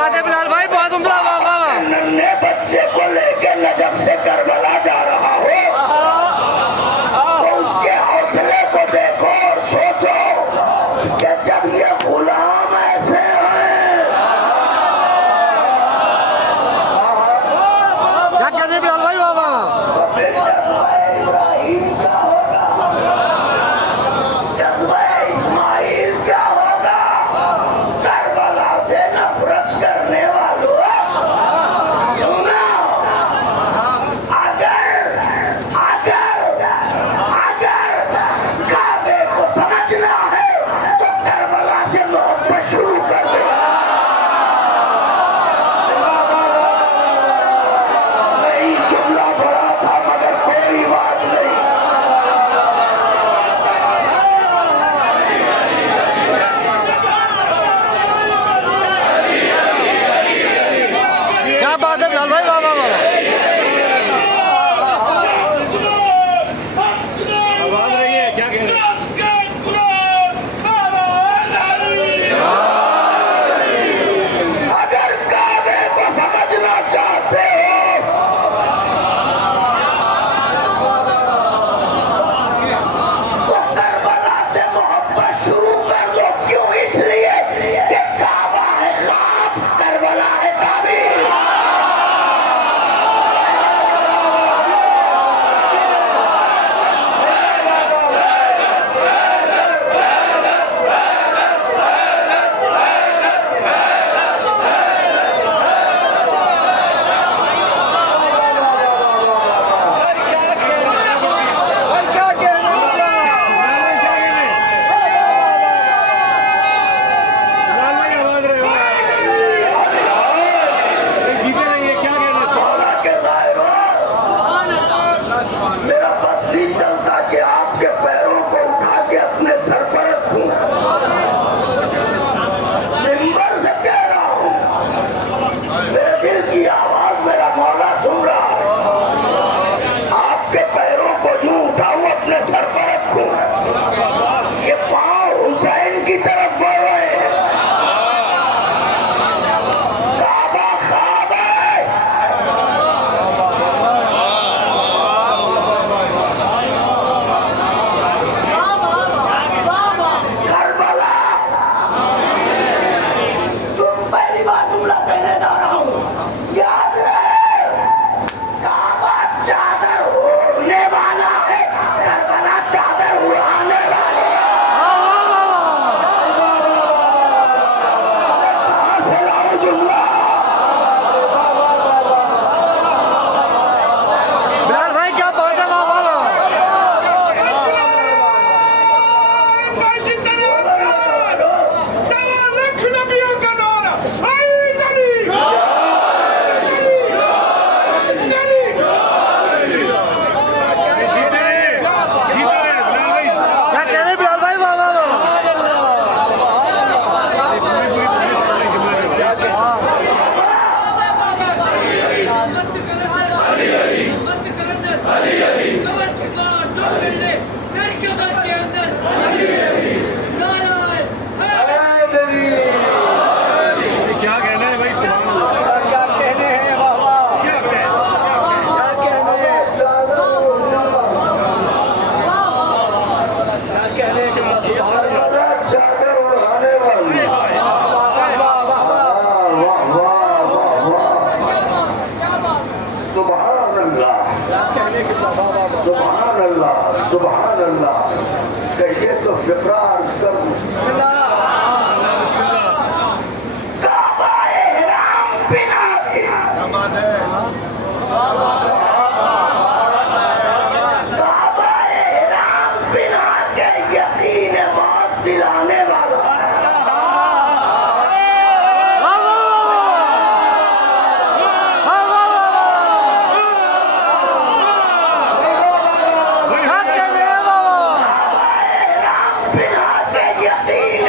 बात है बिलाल भाई, बहुत उम्दा। वाह वाह वाह। नन्हे बच्चे को लेके नजफ से करबला जा रहा हो तो उसके हौसले को देखो और सोचो कि जब ये गुलाम ऐसे हैं। क्या कर रहे बिलाल भाई? वाह वाह। तो फिर जज्बा इब्राहिम क्या होगा, जज्बा इस्माइल क्या होगा? करबला से नफरत करने वालों, सुनो, अगर अगर अगर काबे को समझना है तो करबला से मोहब्बत शुरू कर दो। नहीं, जुमला बड़ा था मगर कोई बात नहीं। क्या बात है बिलाल भाई? वाह वाह वाह। आवाज रही है, क्या कह रहे हैं? अगर काबे को समझना चाहते हो तो करबला से मोहब्बत शुरू कर दो। क्यों? इसलिए कि काबा है ख्वाब, करबला है ताबीर। जीते नहीं है, क्या कह रहे हैं? मौला के ज़ाहिर हो, मेरा बस नहीं चलता कि आपके पैरों को उठा के अपने सर पर रखूं। मिंबर से कह रहा हूं, मेरे दिल की आवाज मेरा मौला सुन रहा है। आपके पैरों को यूं उठाऊं, अपने सर पर रखूं, ये पांव हुसैन की तरफ बढ़ रहे हैं। काबा ख्वाब है, करबला। तुम पहली बार जुमला कहने जा रहा हूं, याद रहे, काबा चादर ओढ़ने वाला है, करबला चादर उड़ाने वाली है। कहां से लाऊं जुमला? बिलाल भाई क्या बात है? वाह वाह वाह। जीते नहीं है, जीते रहे हैं, बिलाल भाई। क्या कह रहे बिलाल भाई? वाह वाह वाह। क्या कहना है भाई? सुभान अल्लाह। क्या कहने हैं बाबा? क्या कहना करबला चादर उड़ाने वाली। वाह वाह वाह वाह। सुभान अल्लाह, सुभान अल्लाह, सुभान अल्लाह। कहिए तो फिक्रा अर्ज कर दूं। काबा एहराम बिना के, काबा एहराम बिना के यकीन मौत दिलाने वाला। वाह वाह वाह। क्या कह रहे हैं? वाह वाह। काबा एहराम बिना के यकीन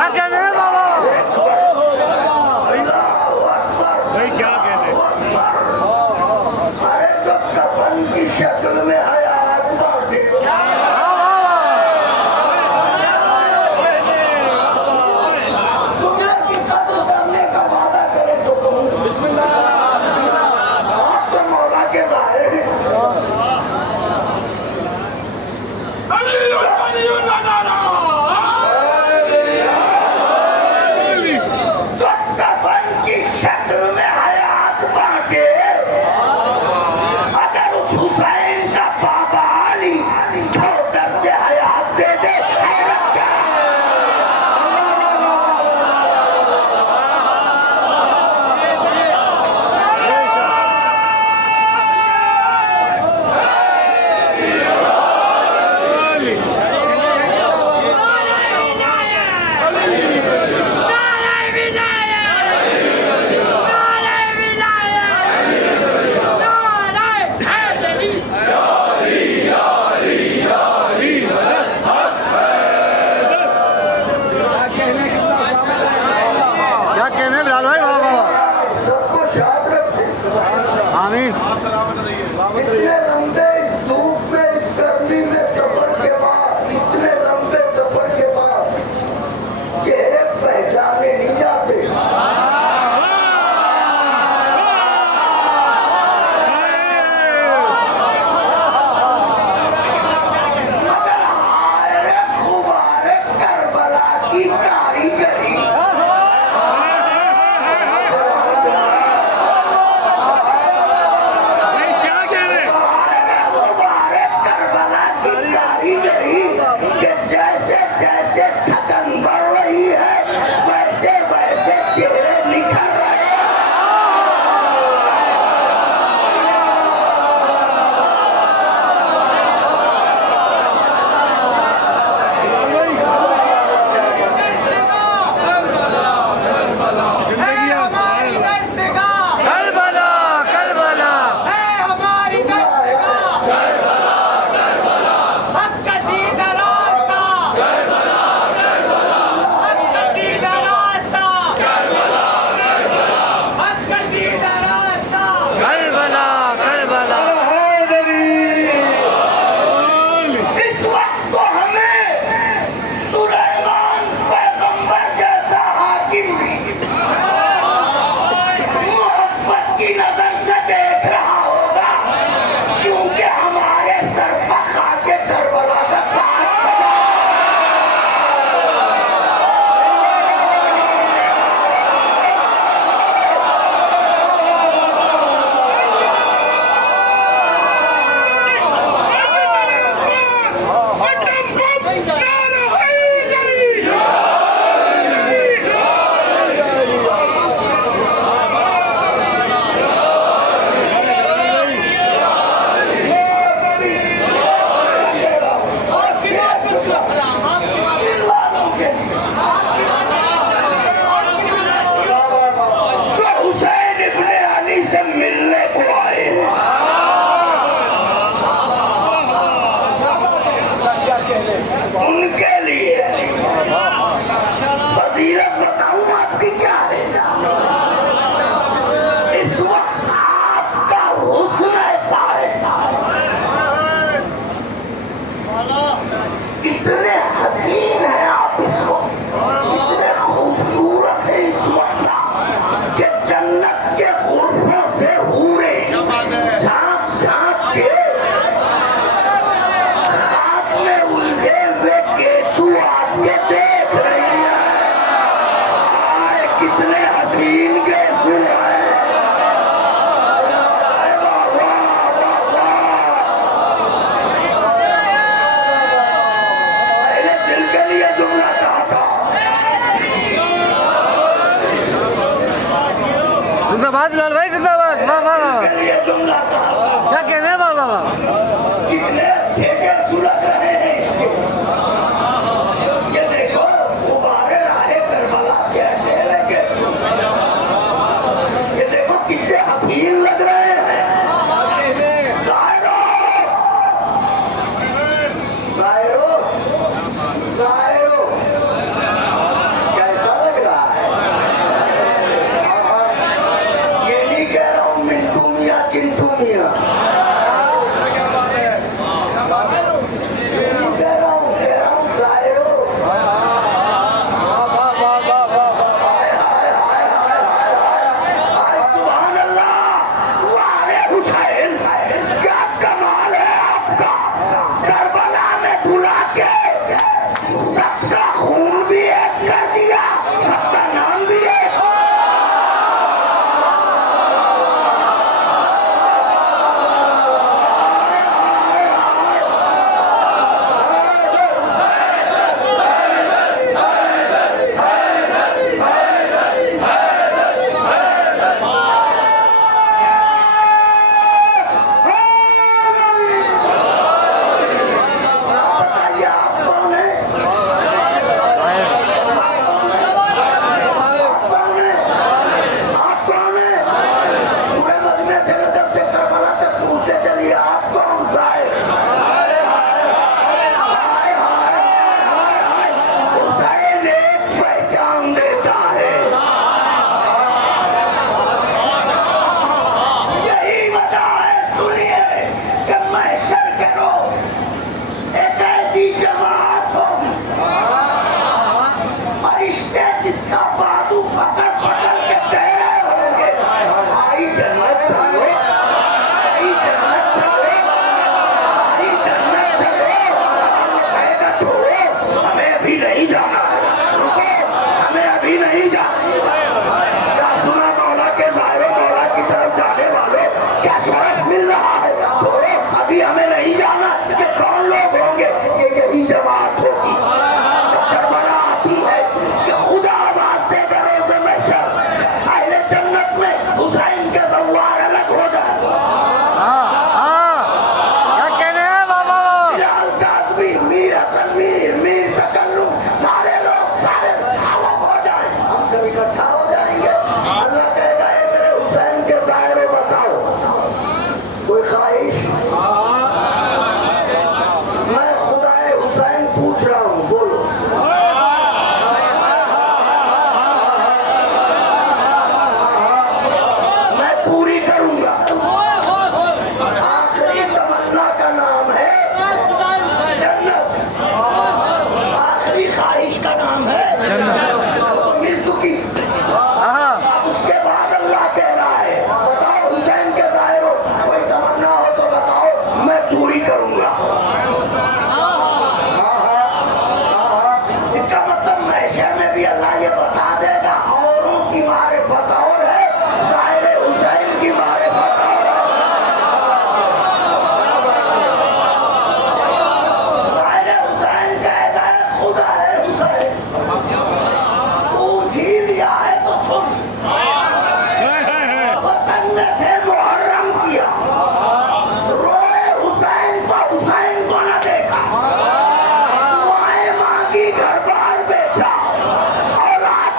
क्या कहने हैं बाबा अल्लाहू अकबर, भाई क्या कहने? अल्लाहू अकबर। अरे जो कफन की शक्ल में हयात बांटे, दुनिया की कदर करने का वादा करे तो कहूँ आप तो मौला के जाहिर हैं। तो कफन की शक्ल में हयात बांटे, अगर उस हुसैन का बाबा अली ठोकर से हयात दे दे, हैरत क्या? क्या कहने हैं बिलाल भाई वाह वाह सबको याद रखे। आमीन इतने लंबे इस धूप में, इस गर्मी में सफर के बाद, इतने लंबे सफर के बाद चेहरे पहचाने नहीं जाते। मगर हाय रे खुबारे करबला की कारीगरी, भाई क्या कहने? मुबारक करबला की कारीगरी कि जैसे जैसे थकन बढ़ रही है, वैसे वैसे चेहरे निखर रहे हैं। जिंदगी आसान है। करबला करबला करबला करबला इस वक्त को हमें सुलेमान पैगंबर जैसा हाकिम मोहब्बत की नजर से देख रहा होगा, क्योंकि हमारे सर पर खाके करबला का ताज सजा है। जो हुसैन इब्ने अली से मिलने को आए हैं, उनके लिए फजीलत बताऊं आपकी क्या है? इस वक्त आपका हुस्न ऐसा है, इतने हसीन हैं आप इस वक्त, इतने खूबसूरत हैं इस वक्त कि जन्नत के गुरफों से हूरे झांक झांक के खाक में उलझे हुए केसू आपके देख रही है। आए कितने हसीन केसू हैं। अरे वाह, वाह, वाह, वाह। पहले दिल के लिए जुमला कहा था, जिंदाबाद बिलाल भाई जिंदाबाद वाह वाह वाह के लिए जुमला कहा था। क्या कहने हैं वाह वाह वाह कितने अच्छे केसू लग रहे हैं इसके। ये देखो गुब्बारे राहे करबला से हटे हुए केसू, ये देखो कितने हसीन लग रहे हैं। जायरो, जायरो, जायरो, इसका बाजू पकड़ पकड़ के कह रहे होंगे, आई जन्नत चलो, आई जन्नत चलो, आई जन्नत चलो। अल्लाह कहेगा छोड़ो, हमें अभी नहीं जाना है, रुको, हमें अभी नहीं जाना। क्या सुना मौला के ज़ाहिरों, मौला की तरफ जाने वालों, क्या शरफ मिल रहा है? छोड़ो, अभी हमें नहीं जाना। ये कौन लोग होंगे? ये यही जमात होगी। करबला आती है कि खुदा वास्ते रोज़े महशर अहले जन्नत में हुसैन के ज़वार अलग हो जाए। हाँ हाँ, क्या कहने हैं बाबा? बिलाल काज़मी, मीर हसन मीर, मीर तकल्लुम, सारे लोग सारे अलग हो जाए, हम सब इकट्ठा हो जाएंगे। अल्लाह कहेगा ए मेरे हुसैन के ज़ाहिरों बताओ कोई ख्वाहिश? मैं खुदाए हुसैन पूछ रहा हूँ, बोलो। मैं पूरी करूंगा। आखिरी तमन्ना का नाम है जन्नत, आखिरी ख्वाहिश का नाम है जन्नत, तो मिल चुकी। हाँ, अब उसके बाद अल्लाह कह रहा है बताओ हुसैन के ज़ाहिरों कोई तमन्ना हो तो बताओ, मैं पूरी करूंगा। इसका मतलब महशर में भी अल्लाह ये बता देगा औरों की मारिफत और है, ज़ाहिर हुसैन की मारिफत और है। ज़ाहिर हुसैन कहेगा खुदा है हुसैन, पूछ ही लिया है तो सुन। वतन में थे मुहर्रम किया, रोए हुसैन पर हुसैन को न देखा, दुआएं मांगी घर बार बेचा, औलाद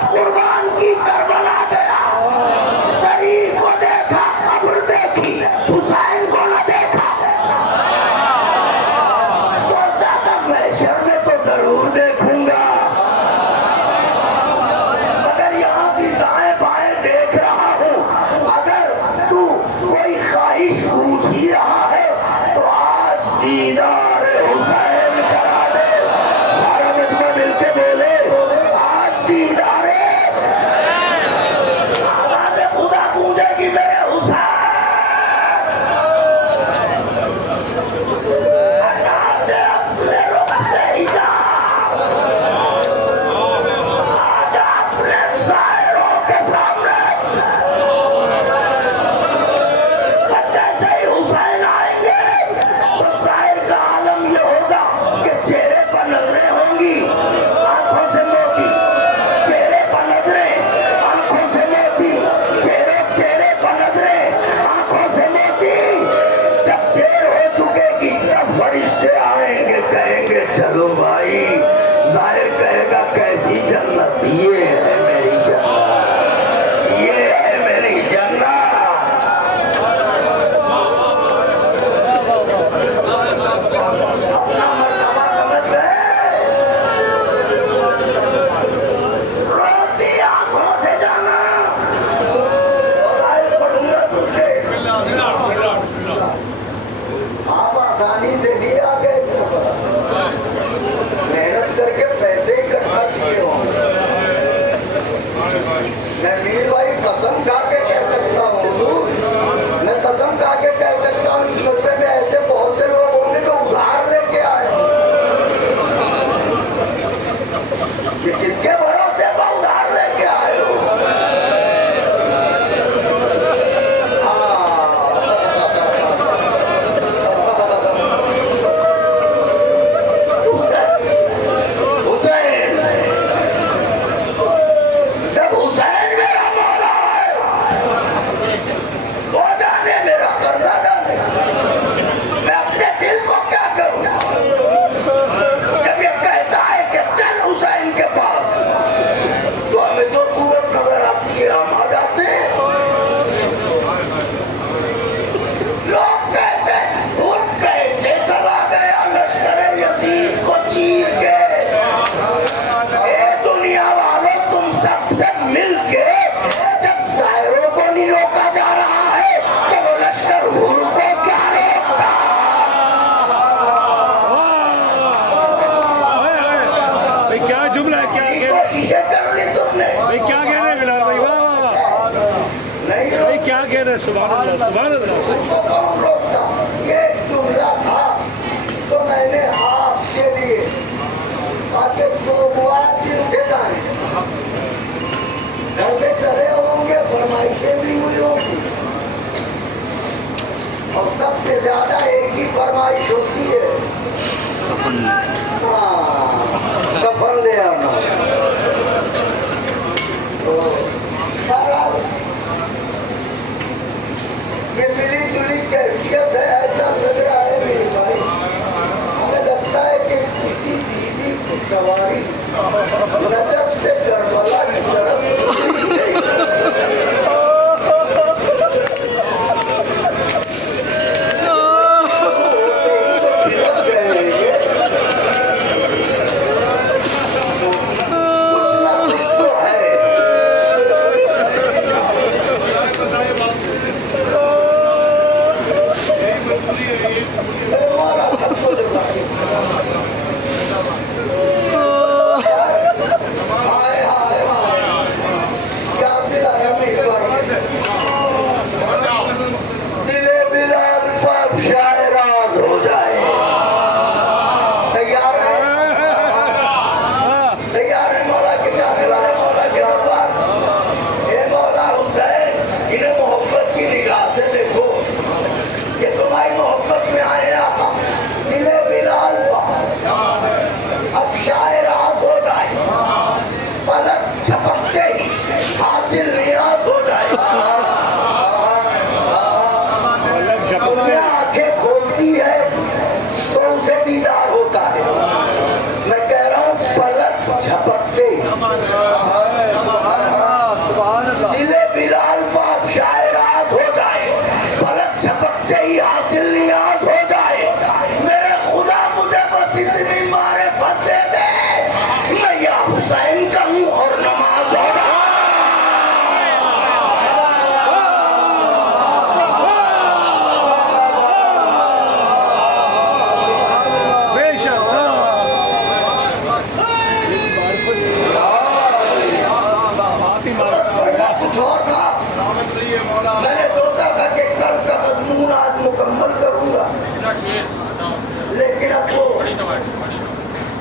है, सुभान अल्लाह, सुभान अल्लाह। उसको कौन रोकता? ये एक जुमला था तो मैंने आपके लिए, ताकि सोमवार दिल से जाए, घर से चले होंगे, फरमाइशें भी हुई होंगी, और सबसे ज्यादा एक ही फरमाइश होती है, हाँ, कफन ले आना। तो बहरहाल ये मिली जुली कैफियत है, ऐसा लग रहा है मेरे भाई, हमें लगता है कि किसी बीवी की सवारी नजर से करबला की तरफ होते ही तो खिलक गए हैं ये। कुछ ना कुछ तो है। अरे वाला सबको जगा के। हाय हाय हाय, क्या दिलाया मेरे बारे में? दिले बिलाल पर शायराज हो जाए। तैयार है? तैयार है मौला के चाहने वाले, मौला के दरबार? ए मौला हुसैन, इन्हें मोहब्बत की निगाह से देखो, ये तुम्हारी मोहब्बत में आए आका। दिले बिलाल पर अब शायराज हो जाए, पलक झपकते ही हासिल नियाज हो जाए। दुनिया आंखें खोलती है तो उसे दीदार होता है, मैं कह रहा हूँ पलक झपकते ही। दिले बिलाल पर शायराज हो जाए, पलक झपकते ही हासिल नियाज हो जाए। मेरे खुदा मुझे बस इतनी मारिफत दे दे, मैं या हुसैन कहूँ और नमाज हो जाए। पढ़ना कुछ और था, मैंने सोचा था कि कल का मजमून आज मुकम्मल करूंगा, लेकिन अब वो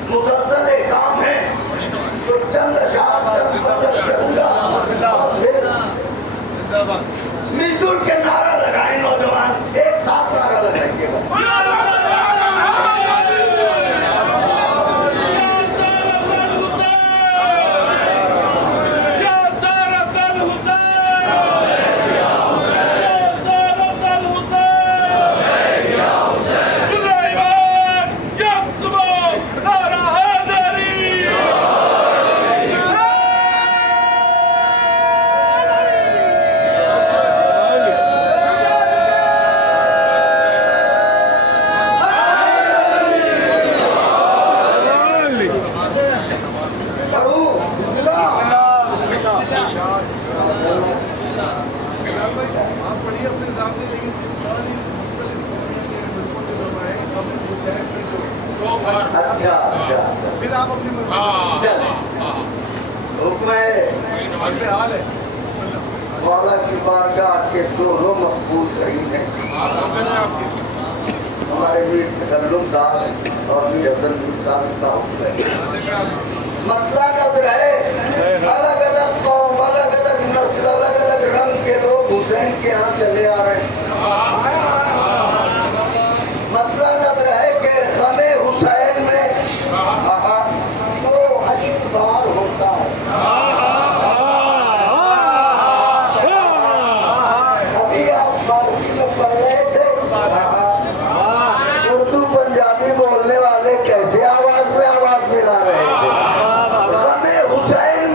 मुसलसल काम है तो चंद अशार चंद बदल करूंगा। फिर मिलजुल के नारा लगाए नौजवान, एक साथ नारा लगाएंगे। अच्छा अच्छा अच्छा, फिर आप अपनी चल हुक्म है मौला की बारगाह के दोनों मकबूल शहीद हैं, हमारे मीर तकल्लुम साहब और मीर हसन साहब का हुक्म है। मतला नजर है, अलग अलग कौम, अलग अलग नस्ल, अलग अलग रंग के लोग हुसैन के यहाँ चले आ रहे हैं। मतला नजर है कि गमे हुसैन में जो अजीब बार होता है, अभी आप फारसी में पढ़ रहे थे, उर्दू पंजाबी बोलने वाले कैसे आवाज में आवाज मिला रहे थे। गमे हुसैन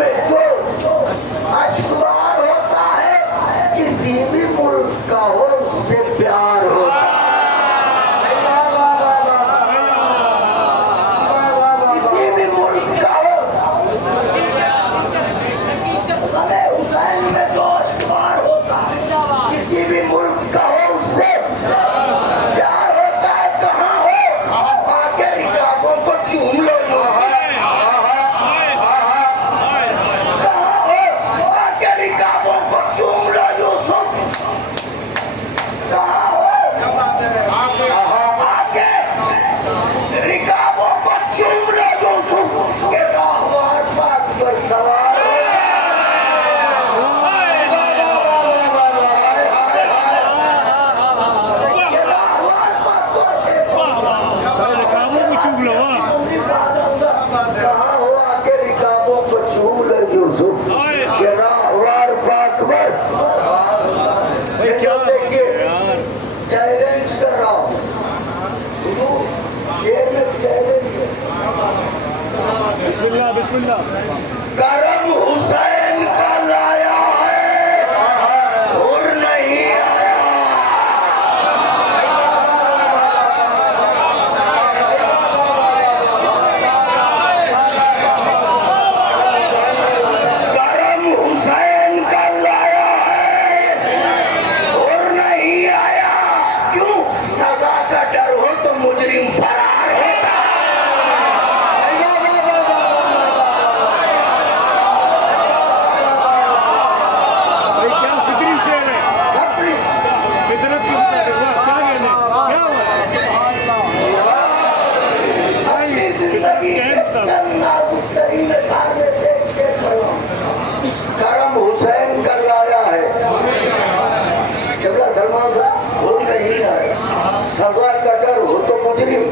सजा का डर हो तो मुजरिम।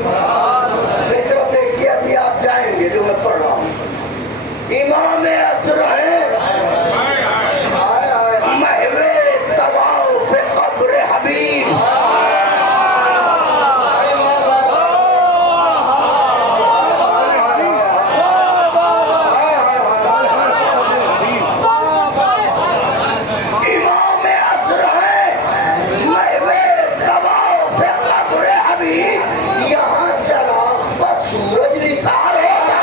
मेरी तरफ देखिए, अभी आप जाएंगे जो मैं पढ़ रहा हूँ। इमाम असर है महवे तवाफ कब्र हबीब। इमाम असर है महवे तवाफ कब्र हबीब। यहाँ चराग पर सूरज निसार होता।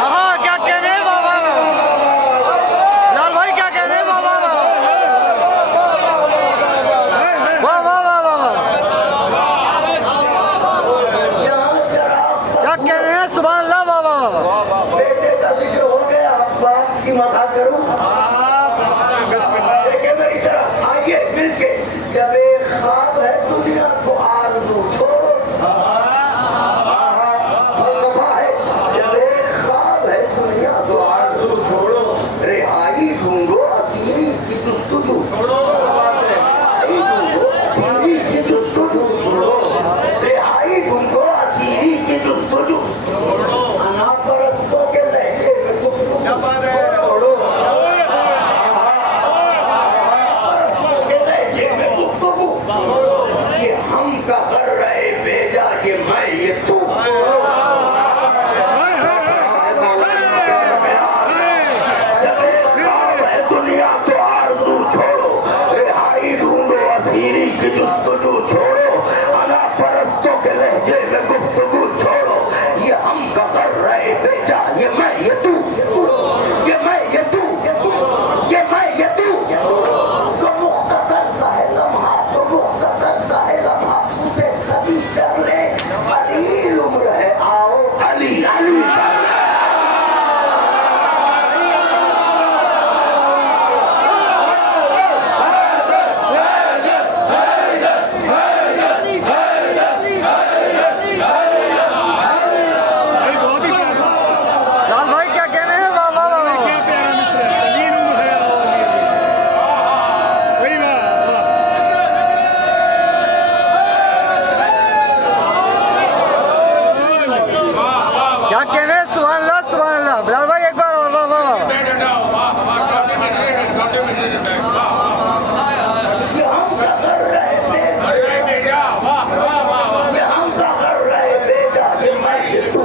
हाँ, क्या कह रहे हैं बाबा? लाल भाई क्या कह रहे हैं बाबा? वाह वाह वाह वाह वाह, यहाँ चराग पर क्या कह रहे हैं? सुभान अल्लाह बाबा। बेटे का जिक्र हो गया, अब बाप की मथा करूं। देखिए मेरी तरफ, आइए मिलके। जब एक ख्वाब है दुनिया को आरज़ू छोड़ो। फलसफा है, जब एक ख्वाब है दुनिया को आरज़ू छोड़ो। रिहाई ढूंढो असीरी की जुस्तजू छोड़ो। रिहाई ढूंढो असीरी की जुस्तजू छोड़ो। रिहाई ढूंढो असीरी की जुस्तजू छोड़ो। अनापरस्तों के लहजे में गुफ्तगू छोड़ो। अनापरस्तों के लहजे में गुफ्तगू छोड़ो। ये हम का कर रहे भेजा, ये मैं ये तू। जब एक ख्वाब है दुनिया तो आरज़ू छोड़ो। रिहाई ढूंढो असीरी की जुस्तजू छोड़ो। अनापरस्तों के लहजे में गुफ्तगू छोड़ो। ये हम का कर रहे बेचा, ये मैं ये तू। ये मैं ये तू, ये मैं ये तू। जो मुख्तसर सा है लम्हा, जो मुख्तसर सा है लम्हा, उसे सदी कर ले। कलील उम्र है, आओ अली अली कर ले। भाई बहुत ही प्यारा, लाल भाई क्या कह रहे हैं बाबा? क्या प्यारा मिसरा है। कलील उम्र है आओ अली अली। वही वाह वाह। क्या कह रहे हैं? सुभान अल्लाह सुभान अल्लाह। बिलाल भाई एक बार और वाह वाह वाह। ये हम का कर रहे बेजा, ये हम का कर रहे बेजा, ये मैं ये तू।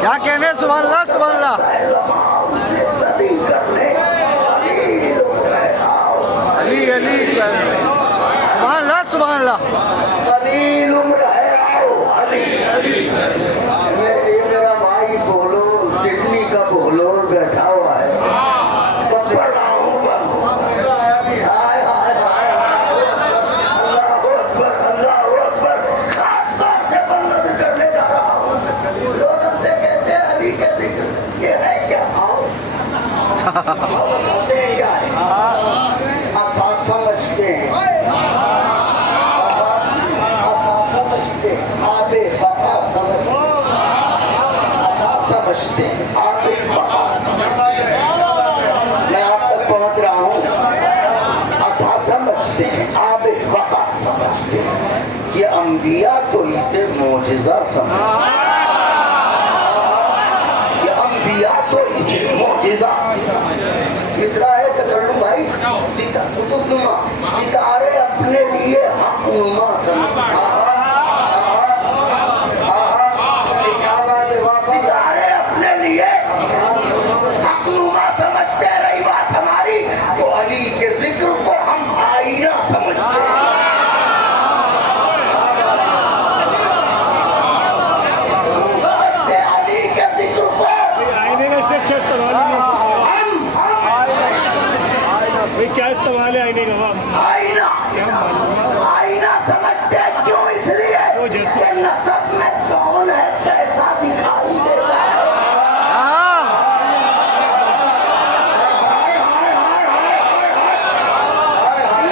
क्या कह रहे हैं? सुभान अल्लाह सुभान अल्लाह। उसे सदी कर ले। कलील उम्र है, आओ अली अली कर रहे हैं। सुभान अल्लाह सुभान अल्लाह। कलील उम्र है, आओ अली। ये मेरा भाई बोलो, सिडनी का बोलो बैठा हुआ है। सब पढ़ रहा हूँ बंद। हाय हाय हाय अल्लाहू अकबर अल्लाहू अकबर। खास तौर से बंद नजर करने जा रहा हूँ। लोग हमसे कहते हैं अली के जिक्र, ये है क्या? आओ बताते हैं क्या है। असास समझते हैं, असास समझते हैं, आबे बका समझते हैं। असास समझते हैं, आबे बका समझते हैं। मैं आप तक पहुंच रहा हूँ। असास समझते हैं, आबे बका समझते हैं। ये अंबिया को इसे मोजिजा समझते हैं। ये अंबिया तो इसे मोजिजा। तीसरा है तकल्लुम भाई, कुतुबनुमा, सितारे अपने लिए हकनुमा समझते हैं। क्या बात है? सितारे अपने लिए हकनुमा समझते। रही बात हमारी तो अली के जिक्र को हम आईना समझते हैं। समझते अली के जिक्र को आईने का इससे अच्छा इस्तेमाल ही नहीं। भाई क्या इस्तेमाल है आईने का? वाह आईना क्या मालूम। आईना समझते हैं। क्यों? इसलिए वो जिसको- कि नसब में कौन है कैसा दिखाई देता है। हाँ,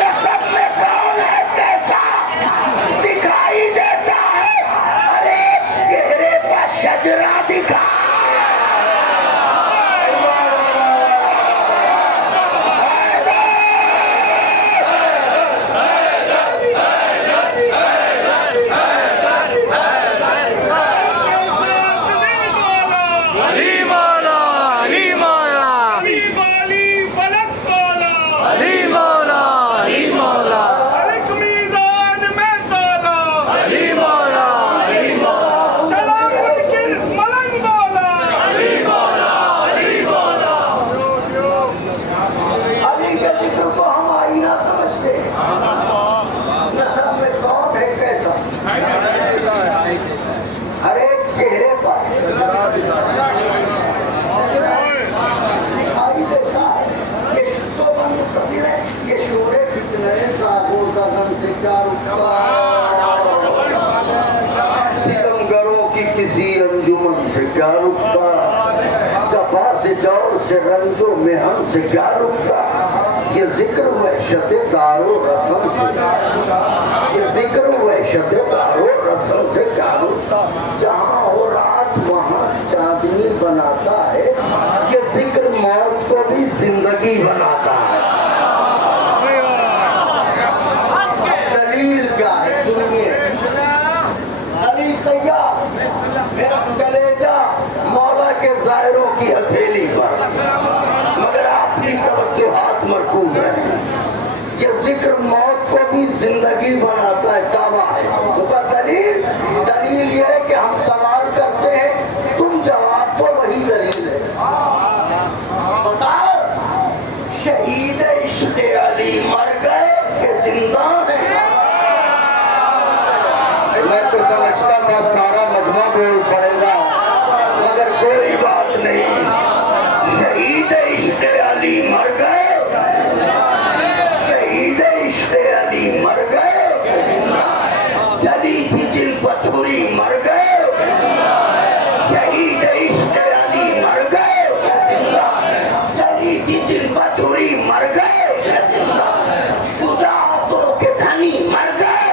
नसब में कौन है कैसा दिखाई देता है। अरे चेहरे पर शजरा दिखा। क्या रुकता, जफा से जोर से रंजो में हमसे क्या रुकता, ये जिक्र वहशत दारो रसम से, ये जिक्र वहशत दारो रसम से क्या रुकता, जहाँ हो रात वहाँ चांदनी बनाता है, ये जिक्र मौत को भी जिंदगी बनाता है। दलील क्या है सुनिए, दलील तैयार, मेरा कलेजा मौला के जायरों की हथेली पर, मगर आपकी तवज्जुहात मरकूज रहे। ये जिक्र मौत को भी जिंदगी बनाता है, दावा है उनका। दलील दलील ये है कि हम सवाल करते हैं, तुम जवाब तो वही दलील है। बताओ, शहीद इश्क़ अली मर गए कि जिंदा है? मैं तो समझता था सारा मजमा बोल पड़ेगा, मगर कोई बात नहीं। शहीद इश्क़ अली मर गए, शहीद इश्क़ अली मर गए, चली थी जिन पर छुरी मर गए, शहीद इश्क़ अली मर गए, चली थी जिन पर छुरी मर गए, शुजाअतों के धनी मर गए,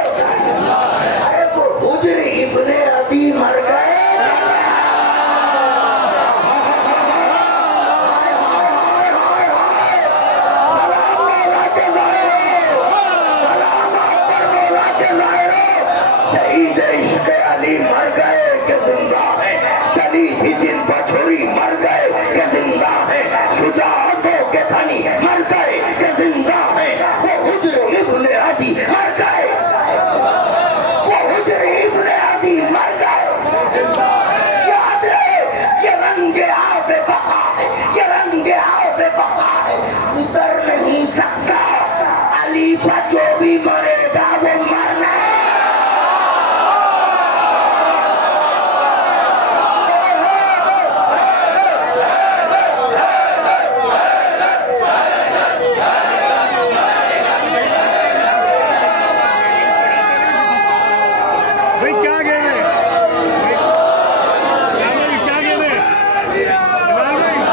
अरे वो हुज्र इब्ने अदी मर गए। शहीद इश्क़ अली मर गए कि जिंदा है, चली थी जिन पर छुरी मर गए कि जिंदा है, शुजाअतों के धनी मर गए कि जिंदा है, वो हुज्र इब्ने अदी मर गए, वो हुज्र इब्ने अदी मर गए। याद रहे, ये रंगे आबे बका है, ये रंगे आबे बका है, उतर नहीं सकता अली पर जो भी मरेगा वो मरना है। भाई क्या कह रहे हैं? क्या कह रहे हैं? क्या कह रहे हैं?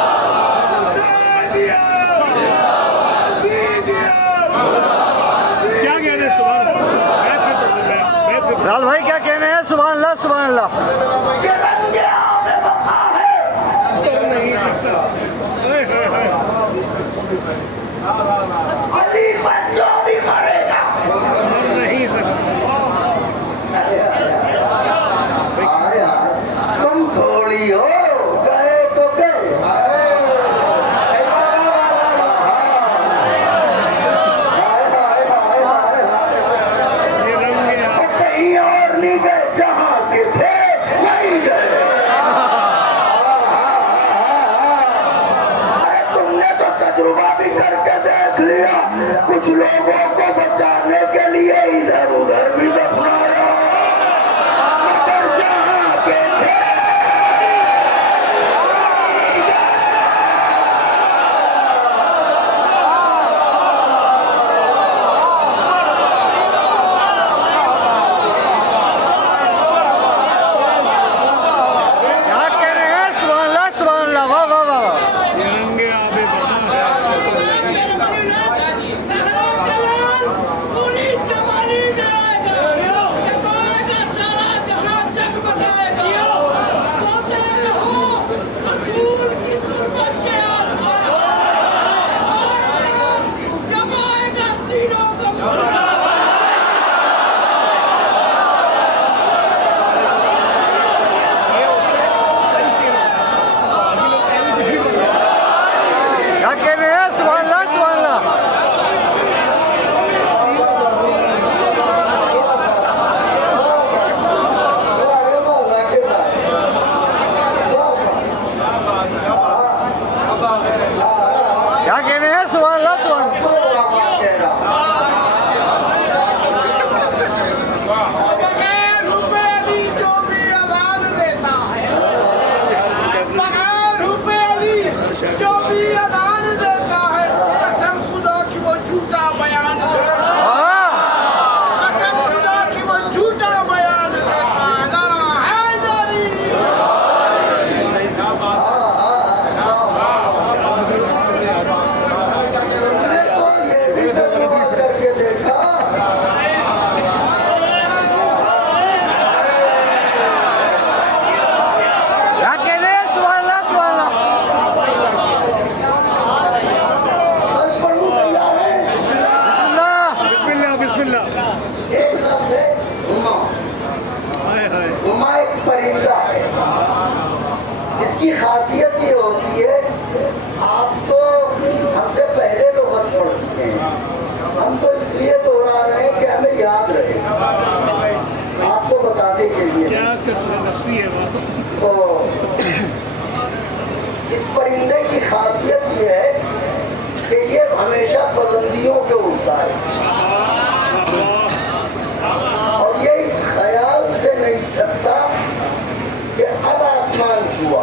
लाल भाई क्या कहने हैं? सुभान अल्लाह, सुभान अल्लाह। ये रंगे आबे बका है, कर नहीं सकता। अली पर जो भी मरेगा कर नहीं सकता। आए आए, तुम थोड़ी हो, गए तो गए। ये रंगे वो कहीं और नहीं गए, जहाँ के थे वहीं गए। अरे तुमने तो तजुर्बा भी करके देख लिया, कुछ लोगों को बचाने के लिए इधर उधर भी दफनाया, मगर जहाँ के थे क्या कह रहे हैं? सुभान अल्लाह, सुभान अल्लाह, वाह वाह वाह वाह। ये रंगे आबे बता है। पूरी जवानी में आएगा, जमाएगा सारा जहां जगमगाएगा। सोते रहो रसूल की गुर्बत के आसपास, जमाएगा तीनों का। क्या कह रहे हैं? सुभान अल्लाह, सुभान अल्लाह। अरे मौला के साथ। क्या कह रहे हैं? सुभान अल्लाह, सुभान अल्लाह। बगैर रुपए भी जो भी आवाज देता है, बगैर रुपए भी जो भी आवाज देता है, कसम खुदा की वो झूठा बयान देता है, हाँ, कसम खुदा की वो झूठा बयान देता है। जरा हैदरी हमेशा बुलंदियों पे उड़ता है और ये इस ख्याल से नहीं थकता कि अब आसमान छुआ,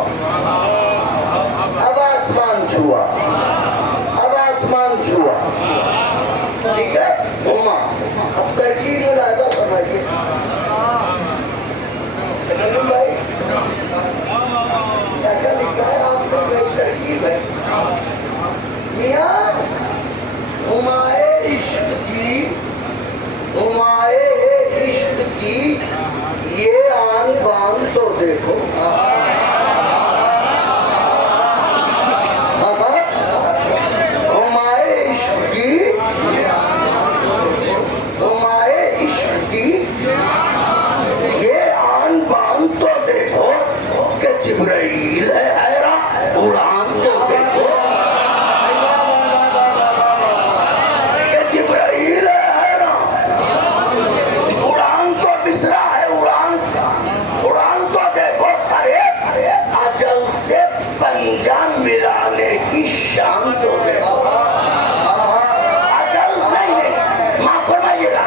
अब आसमान छुआ, अब आसमान छुआ। ठीक है उमा, अब तरकीब मुलाजा फरमाइए भाई, क्या क्या लिखा है आपने? भाई तरकीब है मियाँ, उमाए इश्क की, उमाए इश्क की ये आन बान तो देखो। हाँ साहब, उमाए इश्क की, उमाए इश्क की ये आन बान तो देखो कि जिब्राइल है हैरान, उड़ान तो देखो कि जिब्राइल है हैरान, उड़ान तो बिसरा है, उड़ान तो देखो। अरे अजल से पंजा मिलाने की शान तो देखो। अजल नहीं, माफ फरमाइएगा,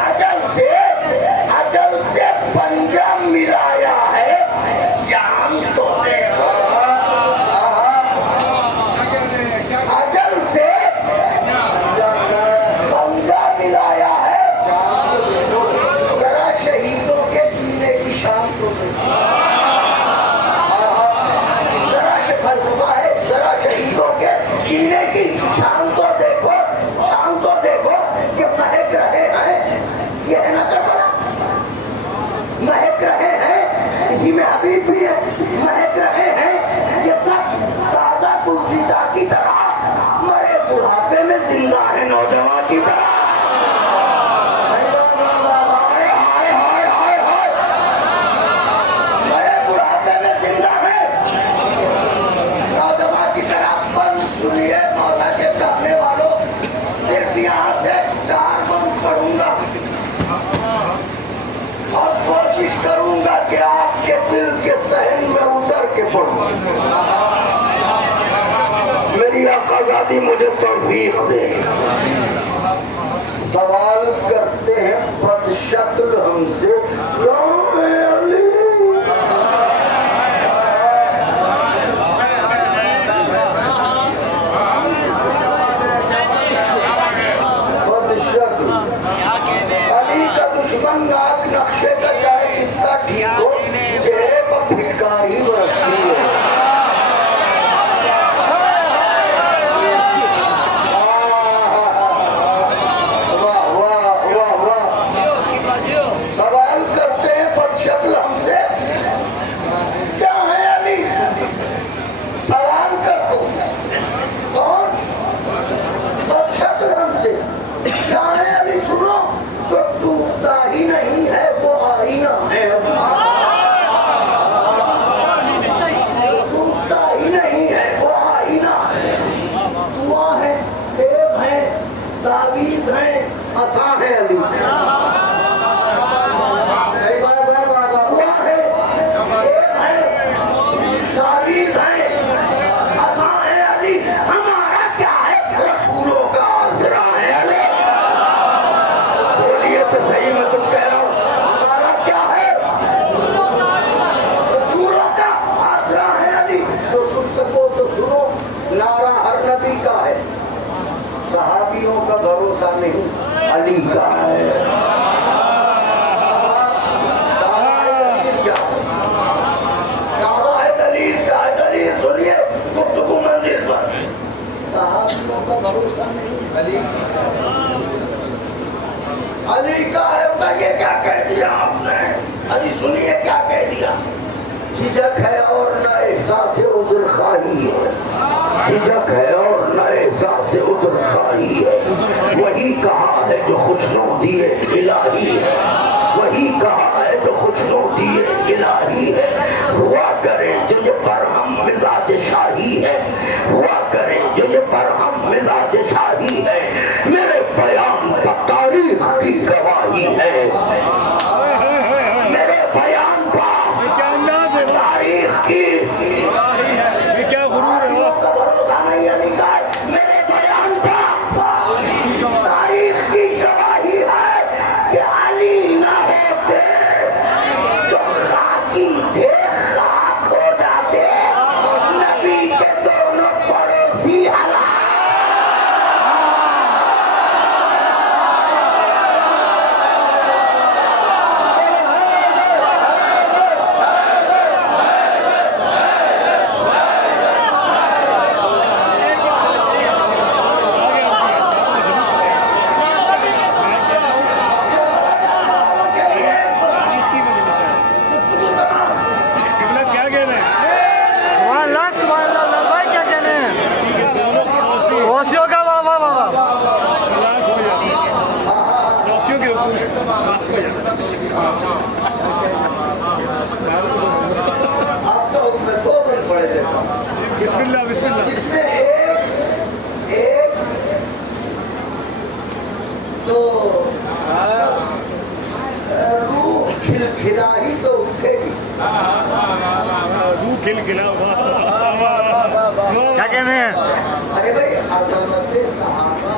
अजल से पंजा मिलाया है, जान तो देखो। अजल से पंजा मिलाया है, जान तो देखो। जरा शहीदों के जीने की शान तो देखो। जरा शहीदों के जीने की शान तो देखो, शान तो देखो कि महक रहे हैं, ये है ना करबला, महक रहे हैं, इसी में हबीब भी है, महक रहे हैं ये सब ताजा तुलसीदा की तरह, मरे बुढ़ापे में जिंदा है नौजवान की तरह। मरे बुढ़ापे में जिंदा है नौजवान की तरह। बम सुनिए मौला के चाहने वालों, सिर्फ यहाँ से 4 बम पढ़ूंगा और कोशिश करूंगा कि आपके दिल के सहन में उतर के पढ़ूं। मेरी आकाज़ादी मुझे तौफीक दे। सवाल करते हैं बदशक्ल हमसे, क्यों है अली? बदशक्ल अली का दुश्मन नाक नक्शे का चाहे कितना ठीक हो, चेहरे पर फिटकार ही बरसती है। वाह वाह वाह वाह। सवाल करते हैं बदशक्ल हमसे, क्या है अली? सवाल कर दो, कौन? बदशक्ल हमसे क्या है अली? सुनो तो टूटता ही नहीं है, वो आईना है। टूटता ही नहीं है, वो आईना है। दुआ है, तेग है, तावीज है, असा है अली। दुआ है, तेग है, तावीज है, असा है अली। हमारा क्या है? रसूलों का आसरा है अली। तो सही मैं कुछ कह रहा हूँ, हमारा क्या है? रसूलों का आसरा है अली। तो सुन सको तो सुनो, नारा हर नबी का है, सहाबियों का भरोसा नहीं, अली का है। दावा है दलील का है, दलील सुनिए गुफ्तगू मंजिल पर। सहाबियों का भरोसा नहीं, अली अली का है। बताइए क्या कह दिया आपने? अली सुनिए क्या कह दिया। झिझक है और न एहसास उज़्र खाही है, झिझक है और न एहसास उज़्र खाही है। वही कहा है जो खुशनुदी इलाही है, वही कहा है जो खुशनुदी इलाही है। हुआ करे जो ये बरहम मिजाज शाही है, हुआ करे जो ये बरहम मिजाज शाही है। मेरे बयान पर तारीख की गवाही है, मेरे बयान पर तारीख की। क्या गुरूर है? भरोसा नहीं है, मेरे बयान पर बिस्मिल्लाह बिस्मिल्लाह। इसमें एक तो रूह खिलखिलाई तो उठेगी। रूह खिलखिला हुआ। क्या कहने हैं? अरे भाई अजमत सहाबा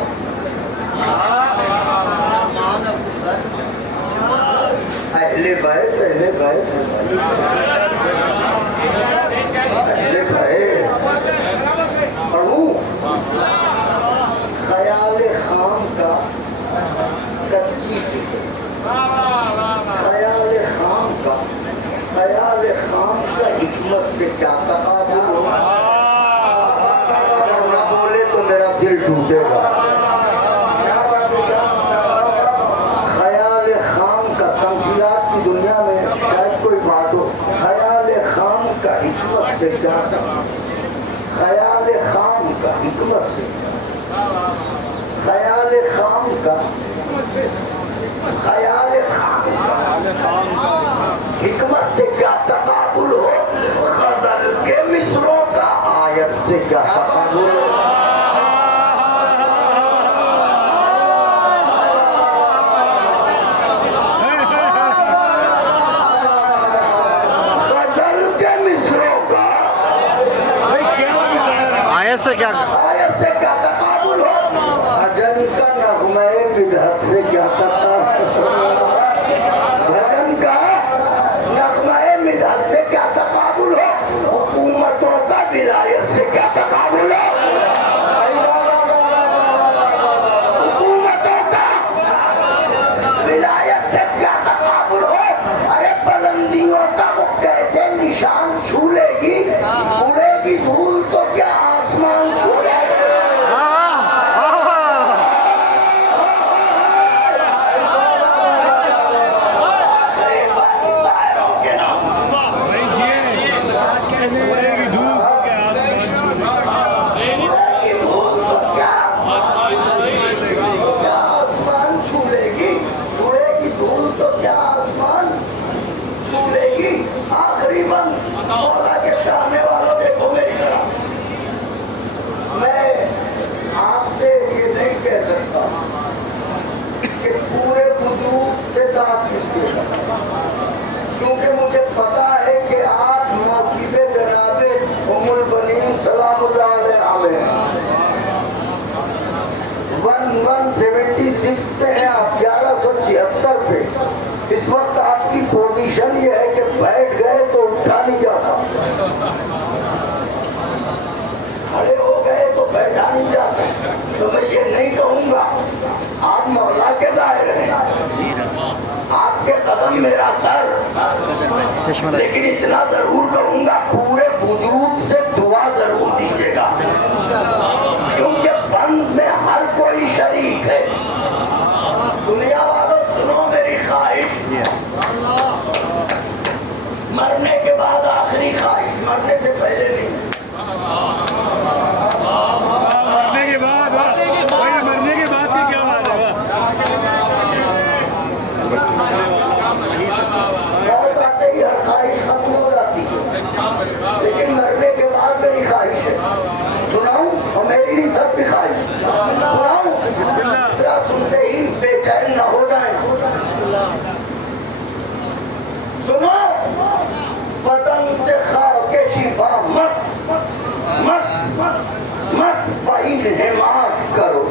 अहले बैत पढ़ूं ख्याल खाम का कच्ची ख्याल खाम का हिकमत से क्या तकाबुल हो। अगर न बोले तो मेरा दिल टूटेगा। ख्याल खाम का तमसीलात की दुनिया में शायद कोई बात हो। ख्याल खाम का हिकमत से क्या ख्याल खाम का हिकमत से ख्याल खाम का हिकमत से क्या तकाबुल हो। गजल के मिसरों का आयत से क्या तकाबुल हो। गजल के मिसरों का आयत से क्या? आयत से क्या तकाबुल हो। भजन का नगमे बिदअत से क्या भजन का नगमे बिदअत से क्या तकाबुल हो। हुकूमतों का विलायत से क्या तकाबुल हो। हुकूमतों का विलायत से क्या तकाबुल हो। अरे बुलंदियों का वो कैसे निशान छू लेगी। उड़ेगी धूल तो क्या आसमान छू लेगी। भाई जी कहने की धूप के आसमान छूने। उड़ेगी धूल तो क्या आसमान छू लेगी। उड़ेगी धूल तो क्या आसमान छू लेगी। आखिरी मन मौला के चाहने वालों देखो मेरी तरफ। मैं आपसे ये नहीं कह सकता कि पूरे वजूद से दाद कीजिएगा, क्योंकि मुझे पता है कि आप मौकीबे जनाबे उम्मुल बनीन सलामुल्लाह अलैहा में 1176 पे हैं आप, 1176 पे। इस वक्त आपकी पोजीशन ये है कि बैठ गए तो उठा नहीं जाता, खड़े हो गए तो बैठा नहीं जाता। तो मैं ये नहीं कहूँगा आप मौला के जाहिर हैं, आपके कदम मेरा सर, लेकिन इतना जरूर कहूँगा पूरे वजूद से दुआ जरूर दीजिएगा, क्योंकि बंद में हर कोई शरीक है। दुनिया वालों सुनो मेरी ख्वाहिश, मरने के बाद आखिरी ख्वाहिश, मरने से पहले नहीं। मरने के बाद भाई मरने के बाद की क्या बात है। मौत आते ही हर ख्वाहिश खत्म हो जाती है, लेकिन मरने के बाद मेरी ख्वाहिश है। सुनाऊं? और मेरी नहीं, सबकी ख्वाहिश सुनाऊं? दूसरा सुनते ही बेचैन न हो जाए। सुनो, बदन से खाके शिफा मस मस मस बाइन हिमात करो।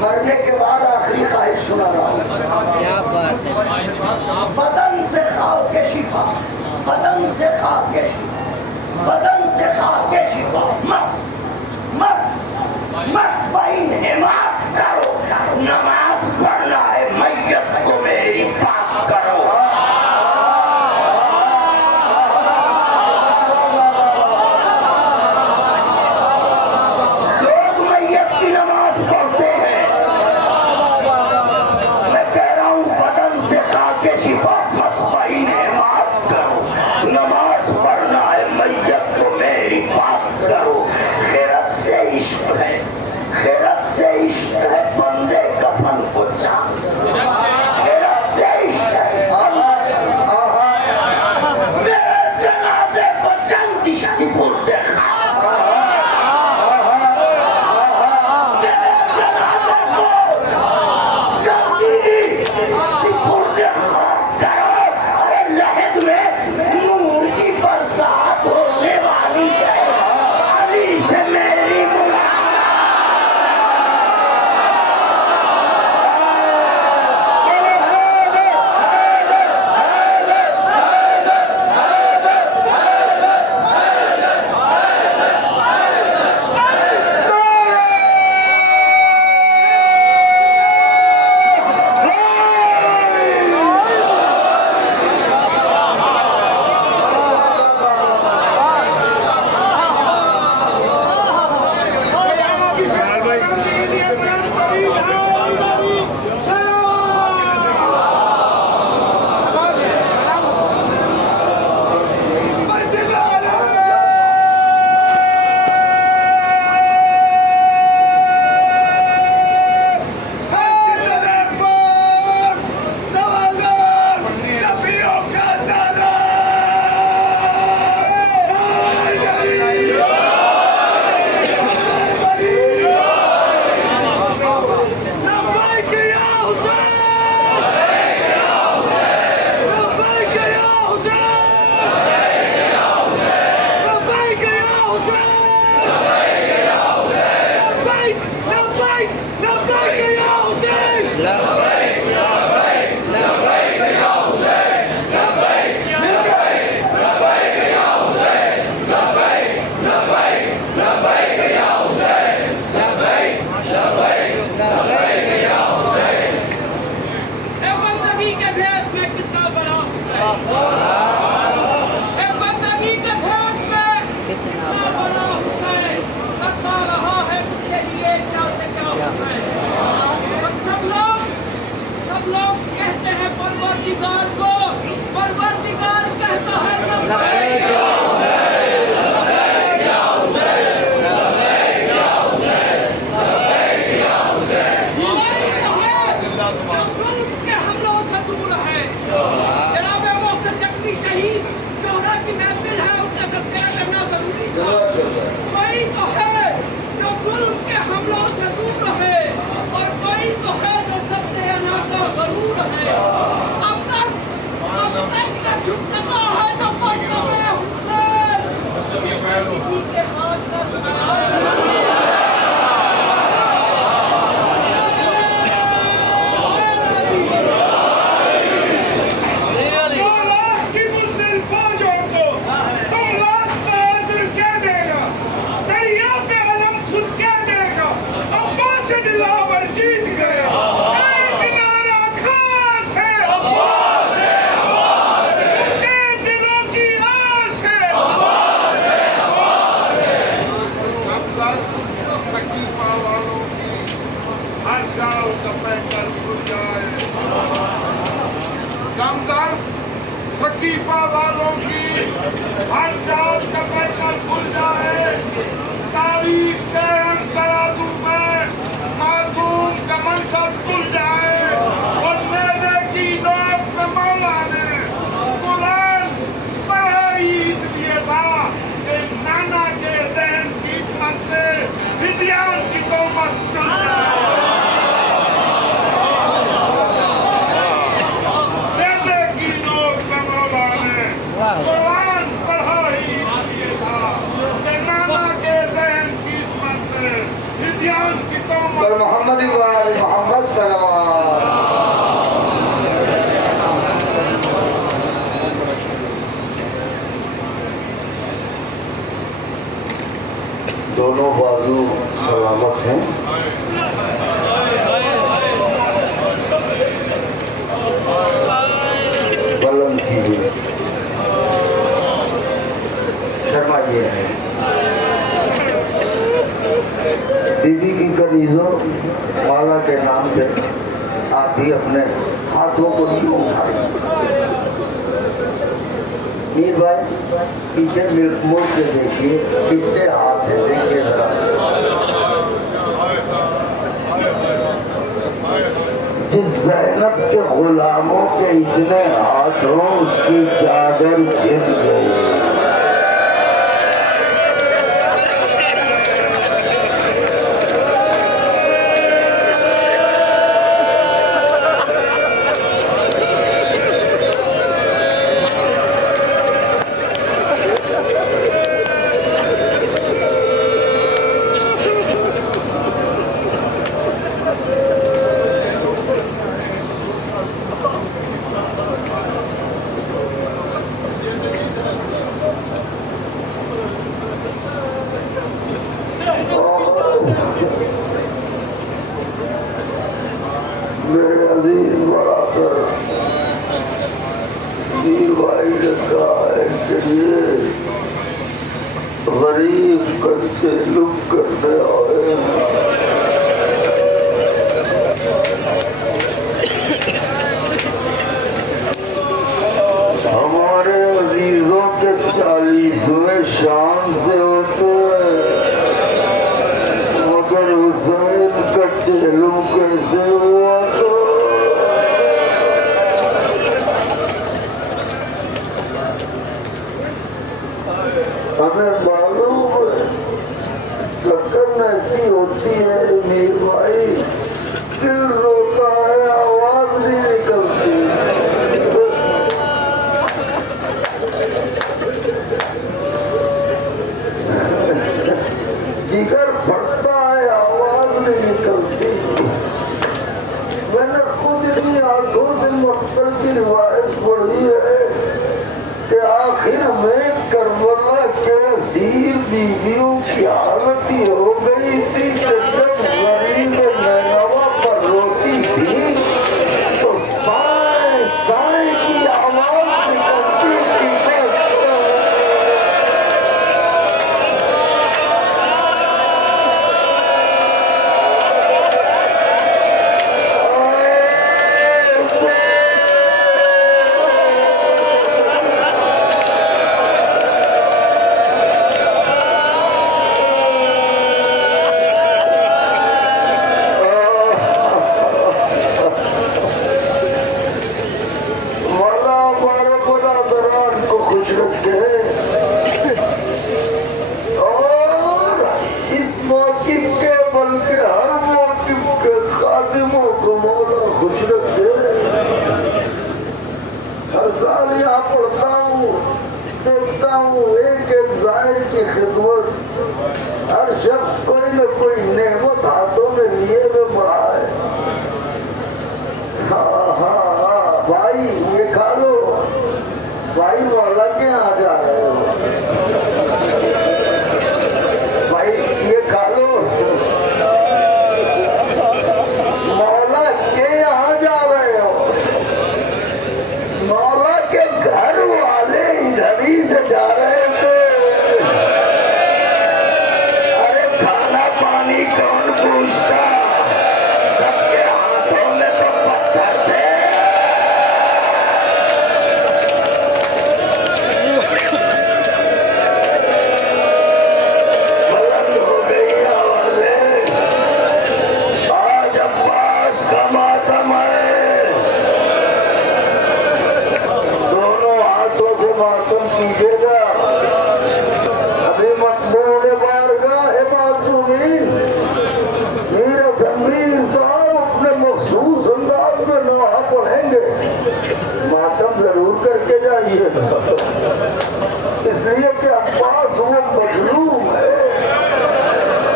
मरने के बाद आखिरी ख्वाहिश सुना रहा हूँ। बदन से खाके शिफा, बदन से खाके, बदन से खाके शिफा मस मस मस बाइन हिमात करो। नमाज पढ़ना है मैयत को मेरी पाक करो। लोग मैयत की नमाज पढ़ते हैं, मैं कह रहा हूँ बदन से खाके शिफा मस बाइन हिमात करो। नमाज पढ़ना है मैयत को मेरी पाक करो। खैरत से इश्क है, खैरत से इश्क है बंदे कफन को चाक। खैरत से इश्क है मेरे सकीफा वालों की हर चाल का पैकर खुल जाए। तारीख के तराजू में मासूम का मनसब खुल जाए और मेरे की नोक पे मौला ने कुरान पढ़ा ही इसलिए था कि नाना के दहन की हिम्मत से विज्ञान की कौमत चल जाए। कुरान पढ़ा ही इसलिए था कि नाना के दहन की हिम्मत से विज्ञान की कौमत मोहम्मद मोहम्मद सल्लल्लाहु दोनों बाजू सलामत हैं। बुलंद कीजिए, शर्माइए। दीदी की कनीजों माला के नाम पे आप भी अपने हाथों को यूं उठाए। मीर भाई पीछे मुड़ के देखिए कितने हाथ हैं, देखिए जरा। जिस ज़ैनब के गुलामों के इतने हाथ हों उसकी चादर छिप गई। मेरे अजीज बराबर मीर भाई ने कहा है कि ये गरीब कच्चे लुक करने आए हैं। हमारे अजीजों के 40वें शान से होते हैं, मगर हुसैन का चेलुम कैसे हुआ? तो हमें मालूम है धड़कन ऐसी होती है मीर भाई, दिल रोता है आवाज नहीं निकलती। जिगर फटता है आवाज नहीं निकलती। मैंने खुद इतनी आंखों से मक्तल की रिवायत पढ़ी है कि आखिर में करबला के असीर बीवियों की हालत ही हो गई थी कि जब गरीब नैनवा पर रोती थी तो साए साए की आवाज निकलती थी। बस साल यहाँ पढ़ता हूँ देखता हूँ एक एक जाहिर की खिदमत हर शख्स कोई न कोई नेमत हाथों में लिए हुए बड़ा है। हाँ हाँ हाँ भाई ये खा लो भाई, मौला के यहाँ जा रहे हो भाई, ये खा लो मौला के यहाँ जा रहे हो। मौला के घर वाले इधर ही से जा रहे थे। अरे खाना पानी कौन पूछता, सबके हाथों में तो पत्थर थे। बुलंद हो गई आवाजें, आज अब्बास का मातम है। दोनों हाथों से मातम कीजिएगा। अभी मकबूल बारगाह मासूमीन मीर जमीर साहब अपने मखसूस अंदाज में नोहा पढ़ेंगे। मातम जरूर करके जाइए, इसलिए कि अब्बास वो मजलूम है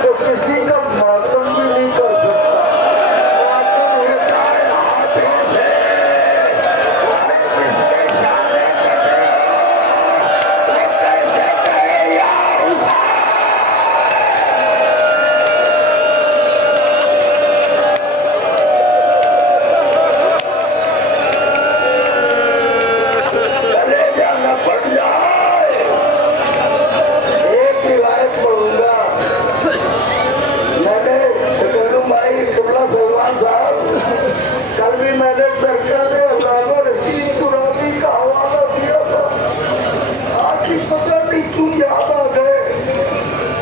तो किसी का मातम भी नहीं कर सकता। मातम होता है हाथों से। अरे जिसके शाने कटे हो, वो कैसे कहे या हुसैन। कलेजा न फट जाए। एक रिवायत पढ़ूंगा। मैंने तकल्लुम भाई किबला सलमान साहब, कल भी मैंने सरकार अल्लामा रशीद तुराबी का हवाला दिया था। आज भी पता नहीं क्यों याद आ गए,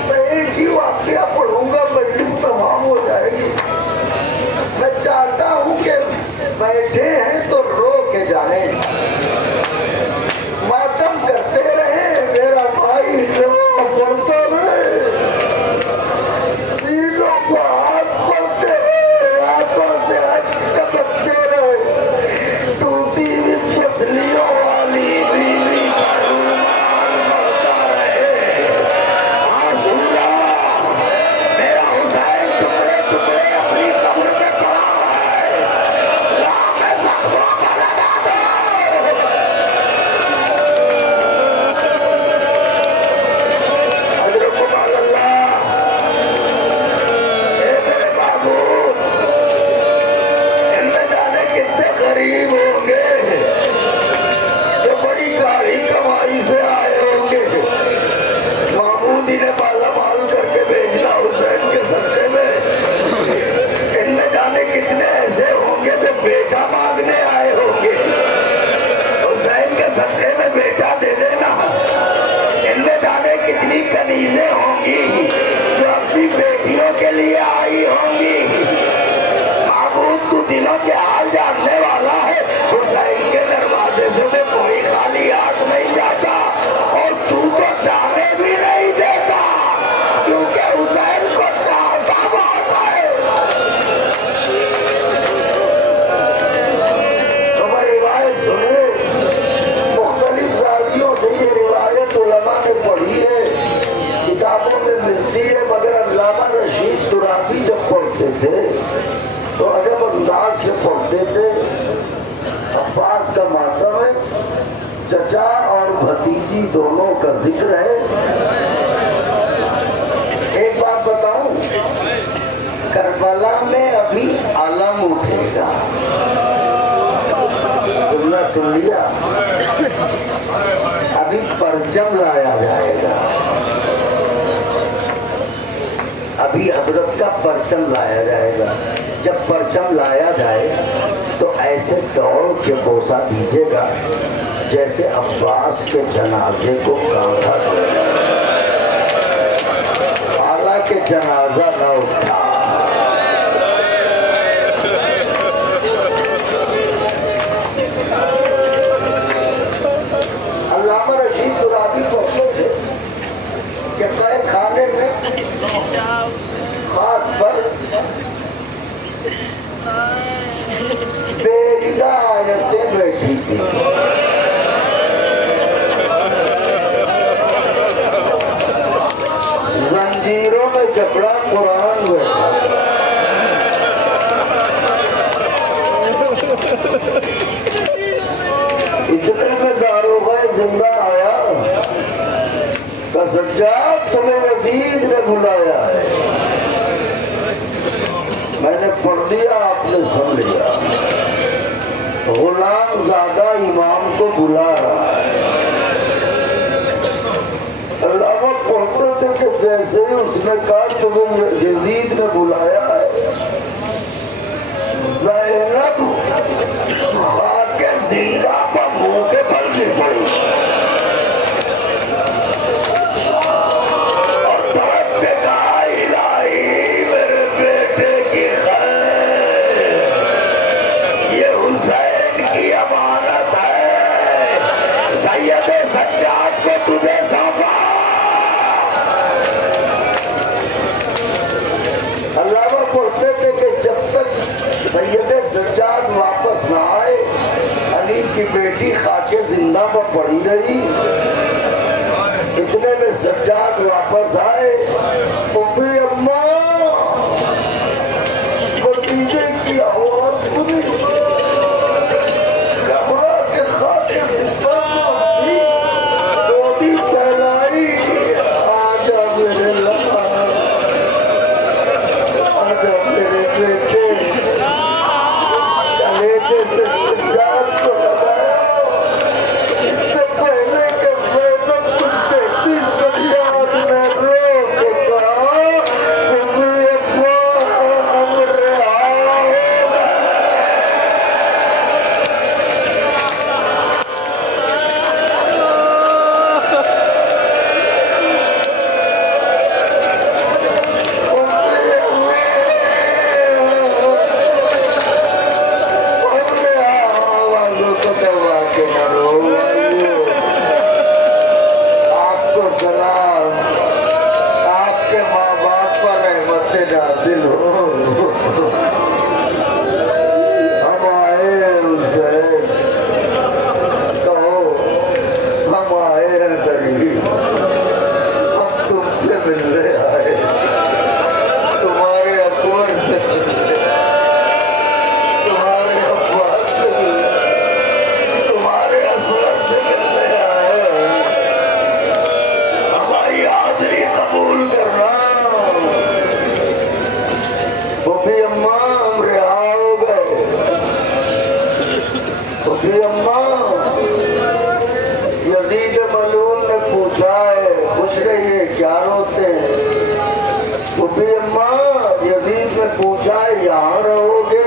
तो एक ही वाकया पढ़ूंगा, मजलिस तमाम हो जाएगी। मैं चाहता हूँ कि बैठे हैं तो रो के जाएं, मातम करते रहे। मेरा भाई लो पढ़ता रहे, सीनों को हाथ पढ़ते रहे, आंखों से अश्क टपकते रहे। टूटी हुई पसलियों वाली बीवी का रुमाल बढ़ता रहे। आसूरा मेरा हुसैन टुकड़े टुकड़े अपनी कब्र में पड़ा है। राह में जख्मों को लगा दो। हजरत अल्लाह, ए मेरे बाबू, इनमें जाने कितने गरीब होंगे जो बड़ी गाड़ी कमाई से आए होंगे। महमूद इन्हें माला माल करके भेजना हुसैन के सदके में। इनमें जाने कितने ऐसे होंगे जो बेटा मांगने आए होंगे। हुसैन के सदके में बेटा दे देना। इनमें जाने कितनी कनीजें होंगी जो अपनी बेटियों के लिए आई होंगी। महमूद तू दिलों के हाल जानने वाला है। हुसैन के दरवाजे से तो कोई खाली हाथ नहीं जाता, और तू तो जाने भी नहीं देता, क्योंकि हुसैन को चाहता बहुत है। तो मैं रिवायत सुने, मुख्तलिफ जावियों से ये रिवायत उलमा ने पढ़ी है, किताबों में मिलती है। मगर अल्लामा रशीद तुराबी जब पढ़ते थे तो अजब अंदाज से पढ़ते थे। अब्बास का मातम है, चचा और भतीजी दोनों का जिक्र है। एक बात बताऊं, करबला में अभी अलम उठेगा। तुमने सुन लिया, अभी परचम लाया जाएगा। अभी हजरत का परचम लाया जाएगा। जब परचम लाया जाए तो ऐसे दौड़ के बोसा दीजिएगा जैसे अब्बास के जनाजे को कांधा दे। हालांकि जनाजा न उठा। अल्लामा रशीद तुराबी कहते थे कि कैद खाने में हाथ पर बेरिदा आयतें बैठी थी। जंजीरों में जकड़ा कुरान बैठा था। इतने में दारोगा जिंदा आया का सज्जाद तुम्हें यजीद ने बुलाया है। मैंने पढ़ दिया, आपने सुन लिया। गुलाम ज़ादा इमाम को बुला रहा है। अल्लामा पढ़ते थे कि जैसे ही उसने कहा तुम्हें यजीद ने बुलाया है, ज़ैनब खाके जिंदा पर मुंह के बल गिर पड़ी और तड़प के कहा, इलाही मेरे बेटे की खैर, ये हुसैन की अमानत है, सैयद सज्जाद को तुझे सौंपा। अल्लामा पढ़ते थे कि जब तक सैयद सज्जाद वापस ना आए, अली की बेटी खाके जिंदा पर पड़ी रही। इतने में सज्जाद वापस आए। उम्मी अम्मा भतीजे की आवाज सुनी, घबरा के खाके जिंदा से उठी, गोदी फैलाई, आजा मेरे लाल, आजा मेरे बेटे। जैसे सज्जाद को लगाया, इससे पहले कि ज़ैनब कुछ कहती, सज्जाद ने रो के कहा, उम्मी अम्मा हम रिहा हो गए। आवाजों को दबा के न रो भाइयों। आपको सलाम, आपके माँ बाप पर रहमतें नाज़िल हो। हम आए हैं हुसैन, कहो हम आए हैं गरीब, हम तुमसे मिलने आए, तुम्हारे अकबर से मिलने, तुम्हारे अब्बास से मिलने, तुम्हारे असगर से मिलने आए हैं। हमारी हाजिरी कबूल करना। बुबी अम्मा हम रिहा हो गए। बुबी अम्मा, यजीद मलून ने पूछा है, खुश रहिए क्या रोते हैं? बुबी अम्मा, यजीद ने पूछा है, यहाँ रहोगे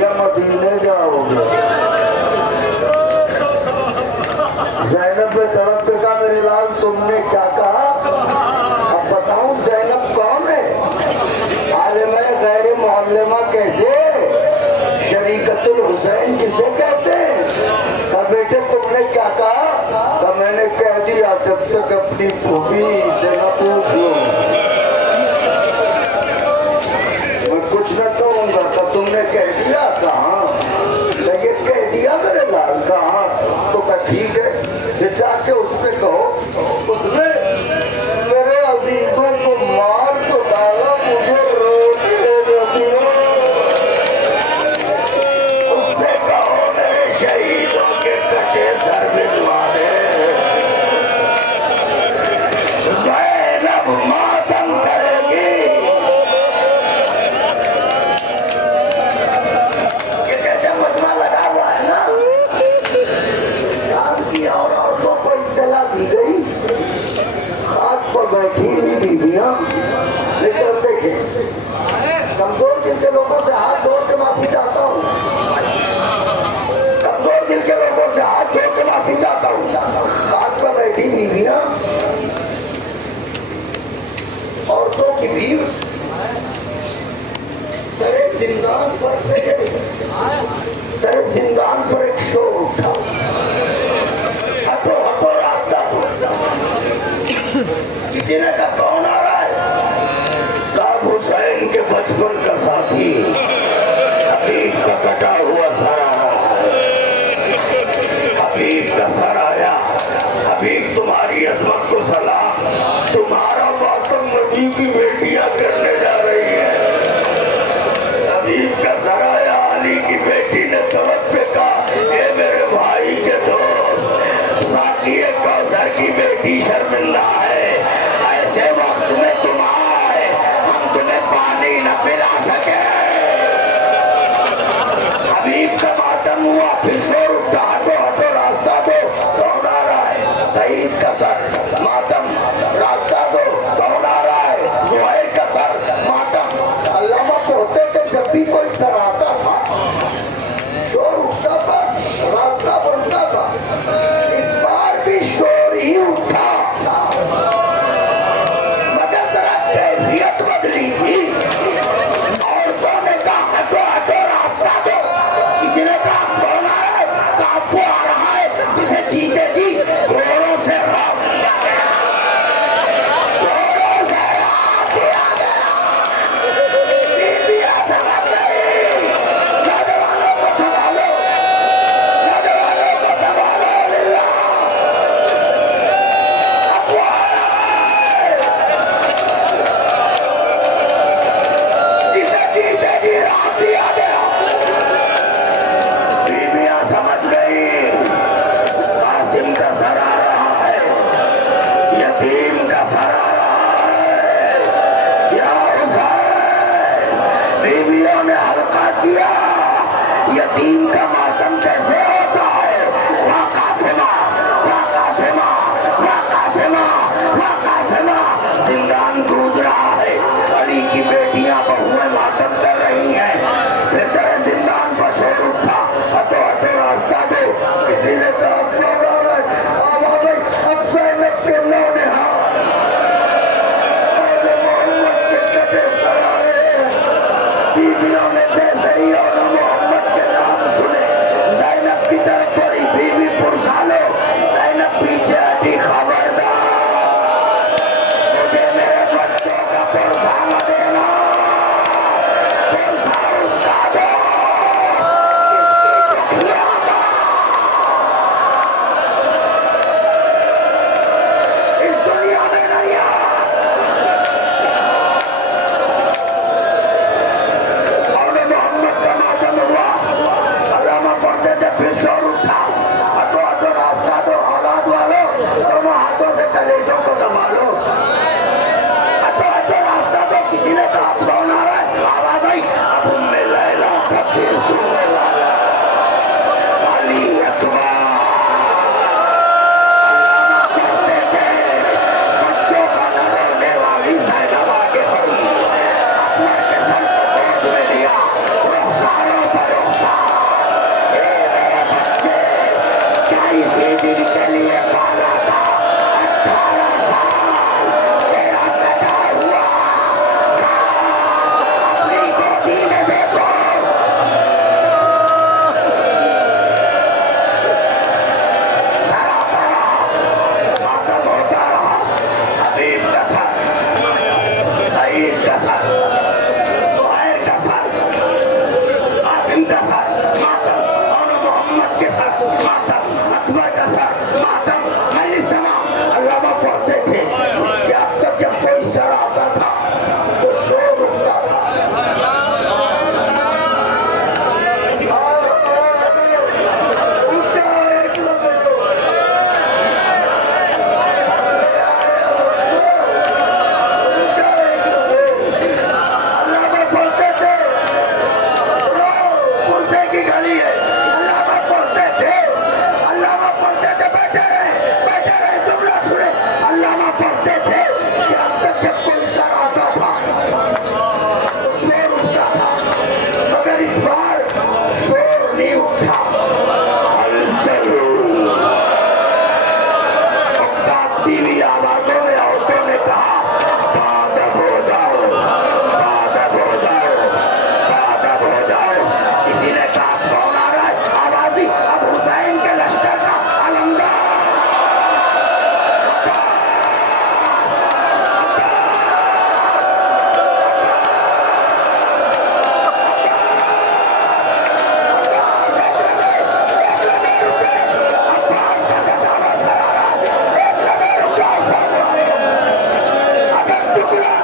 या मदीने जाओगे? ज़ैनब ने तड़प के कहा, मेरे लाल तुमने क्या कहा? अब बताऊं ज़ैनब कौन है? आलिमा गैर मुअल्लिमा कैसे? शरीकतुल हुसैन किसे कहते हैं? कहा बेटे तुमने क्या कहा? कहा मैंने कह दिया, जब तक अपनी फूफी से न पूछ लो मैं कुछ न कहूंगा। कहा तुमने कह दिया? कहाँ? ये कह दिया मेरे लाल। कहाँ? तो कहा ठीक है, फिर जाके उससे कहो, उसने मेरे अजीजों को मार तो डाला, मुझे रोके न दिया। उससे कहो मेरे शहीदों के कटे सर भिजवा दे। ज़ैनब मातम करेगी। ये कैसे मजमा लगा हुआ है ना। शाम की और औरतों को इत्तला दी गई, खाट पर बैठी हुई बीवियां। लेकिन अब देखें, कमजोर दिल के लोगों से हाथ जोड़ के माफी चाहता हूँ, कमजोर दिल के लोगों से हाथ जोड़ के माफी चाहता हूँ। खाट पर बैठी बीवियां, औरतों की भीड़ तेरे जिंदान पर तेरे जिंदान पर एक शोर उठा, हटो हटो रास्ता पूछता। किसी ने कहा कौन आ रहा है? काब हुसैन के बचपन का साथी हबीब का कटा हुआ सर आ रहा है। हबीब का सर आया। हबीब तुम्हारी अजमत को सलाम, तुम्हारी अली की बेटियां करने जा रही हैं। हबीब का सराया अली की बेटी ने तड़प के कहा, ए मेरे भाई के दोस्त, साकी कौसर की बेटी शर्मिंदा है, ऐसे वक्त में तुम आए, हम तुम्हें पानी न पिला सके। हबीब का मातम हुआ, फिर शोर उठा, हटो हटो रास्ता दो। कौन आ रहा है? सईद का सर मातम, रास्ता दो। कौन आ रहा है? ज़ुहैर का सर मातम। अल्लामा पढ़ते थे, जब भी कोई सर आता था शोर उठता था, रास्ता बनता था। इस बार भी शोर ही उठा, मगर जरा कैफियत बदली थी। औरतों ने कहा हटो हटो रास्ता दो। किसी ने कहा कौन आ रहा है? कहा वो आ रहा है जिसे जीते जी घोड़ों से रौंद दिया गया, घोड़ों से रौंद दिया गया। बीबियां समझ गई, नौजवानों को संभालो, नौजवानों को संभालो। लिल्लाह, अब वो आ रहा है जिसे जीते जी रौंद दिया गया। बीबियां समझ गई, कासिम का सर आ रहा है, यतीम का सर आ रहा है। या हुसैन, बीबियों ने हल्का किया, यतीम का मातम कैसे होता है? वाह कासिमा, वाह कासिमा, वाह कासिमा, वाह कासिमा। जिंदान गूंज रहा है, अली की बेटियां बहुएं मातम कर रही हैं। फिर तेरे जिंदान पर शोर उठा, हटो हटो रास्ता दो। किसी ने कहा कौन आ रहा है? आवाज आई, अब ज़ैनब के नौनिहाल, मोहम्मद के कटे सर आ रहे हैं। बीबियों ने जैसे ही और मोहम्मद के नाम सुने, ज़ैनब की तरफ बढ़ी, बीबी पुरसालो। ज़ैनब पीछे हटी, खबरदार, मुझे मेरे बच्चों का पुरसा मत देना, पुरसा उसका दो जिसकी दुखिया इस दुनिया में नहीं है। और मोहम्मद का मातम हुआ, अल्लामा पढ़ते थे, फिर शोर उठा, हटो हटो रास्ता दो। औलाद वालों, दोनों हाथों से कलेजों को दबा लो, हटो हटो रास्ता दो। किसी ने कहा कौन आ रहा है? आवाज आई, अब उम्मे लैला का फिर सुनने वाला अली अकबर। अल्लामा पढ़ते थे, बच्चों का न रोने वाली ज़ैनब आगे बढ़ी, अकबर के सर को गोद में लिया, रुखसारों पर रुखसार। ए मेरे बच्चे, क्या इसी दिन के लिए पाला था? 18 साल तेरा कटा हुआ साल अपनी गोदी में देखो। सारा तारा मातम होता रहा। हबीब का सर, सईद का सर, ज़ुहैर का सर, कासिम का सर मातम, और मोहम्मद के सर मातम, अकबर का सर मातम। मजलिस तमाम। अल्लामा पढ़ते थे कि अब तक जब कोई सर आता था तो शोर उठता था। ऊंचा एक लबे, ऊंचा एक लबे। अल्लामा पढ़ते थे, पुरसे की घड़ी है। अल्लामा पढ़ते थे, अल्लामा पढ़ते थे, बैठे रहे जुमला सुने। अल्लामा पढ़ते थे कि अब तक जब कोई सर आता था तो शोर उठता था, मगर इस बार शोर नहीं उठा, हलचल। कांपती हुई आवाजों में औरतों ने कहा बादब हो जाओ, बादब हो जाओ, बादब हो जाओ। किसी ने कहा कौन आ रहा है? आवाज दी, अब हुसैन के लश्कर का अलमदार अब्बास का कटावा सरारा, एक लबे रुक जाओ सब। अगर टुकड़ा